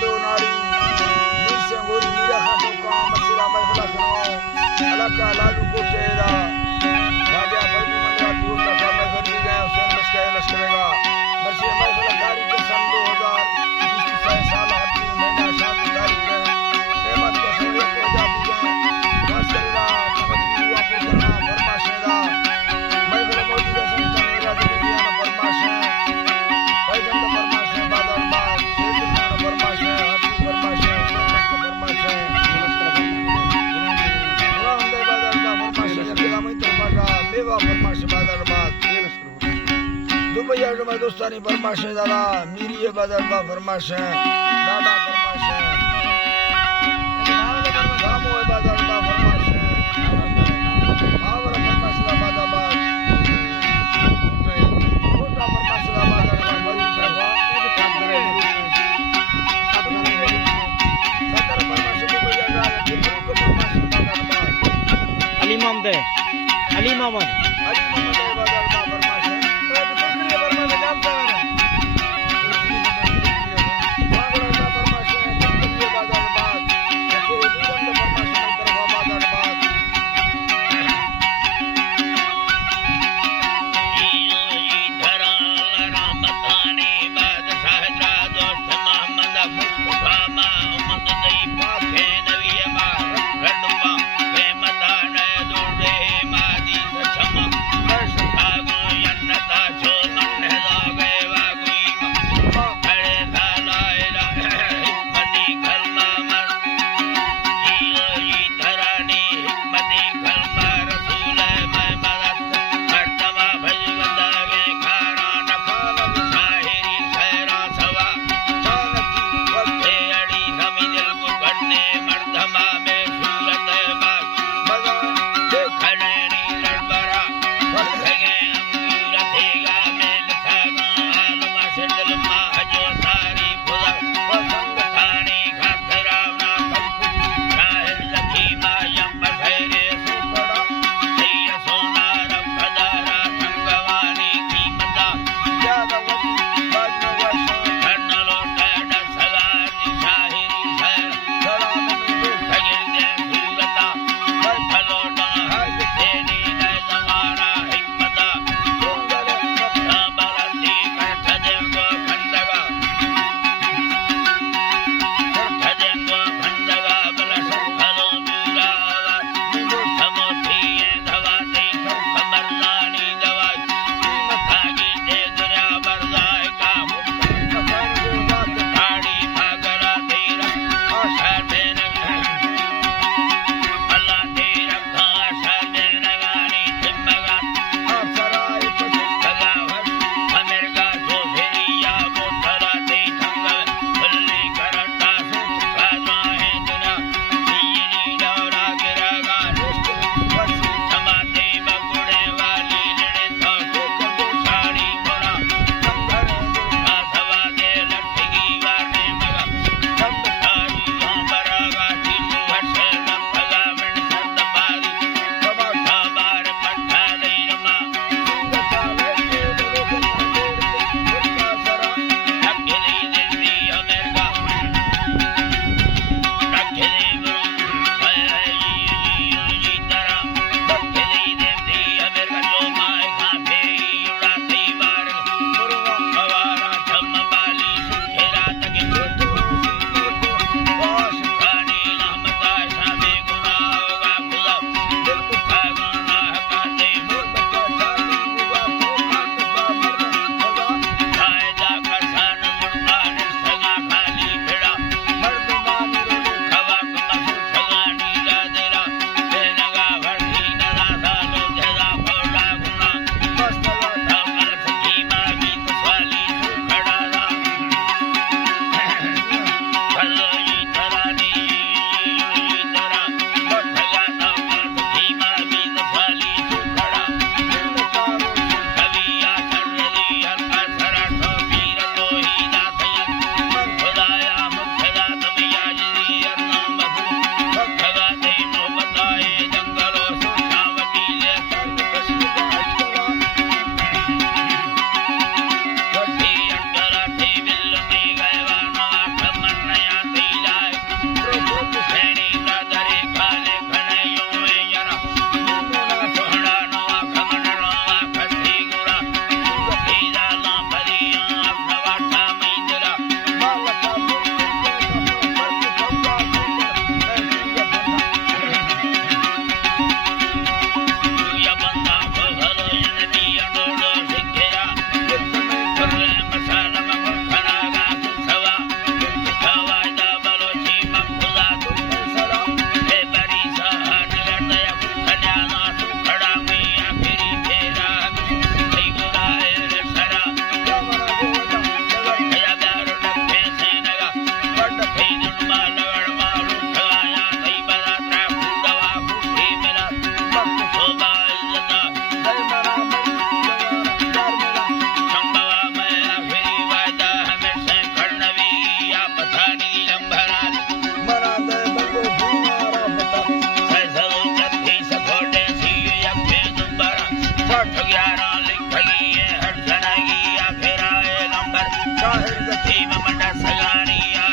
दो नारी मीर से गोरी मीरा खातो का मसीरा महफला खनाओ अलका लालू को चेहरा बाजा बड़ी मंडरा की होता था मैं घर भी गया हुसैन बस का लश करेगा मर्शी महफला गाड़ी के सन 2020 साल हत्ती महीना शादी तारीख है रहमत को सोए को जाती है खास करेगा नमक हुआ को करना फरमाशेदा महफला मोदी का संस्था मेरा जिंदगी ना फरमाश है भाई जंद फरमाश है बादल बाग शेख खान फरमाश है हाथी फरमाश है फरमाश है पूरा हमदे बादल का फरमाश है अकेला मैं तो बाजा मेवा फरमाश बादल बाग दुबैया जमा दोस्तानी फरमाश है दादा मीरी बादल बा फरमाश है दादा फरमाश है रामो बादल बा फरमाश है आवरा फरमाश दा बादल बा छोटा फरमाश दा बादल बा बड़ी करवा सदर फरमाश दुबैया जा दिल्ली को फरमाश बादल बा अली मोहम्मद अली मोहम्मद बादल बा फरमाश है तो दुसरी फरमाश जानता है बांगड़ा का फरमाश है दुसरी बादल बा ये निगम का फरमाश है तरफा बादल बा देव मंडा सगाड़िया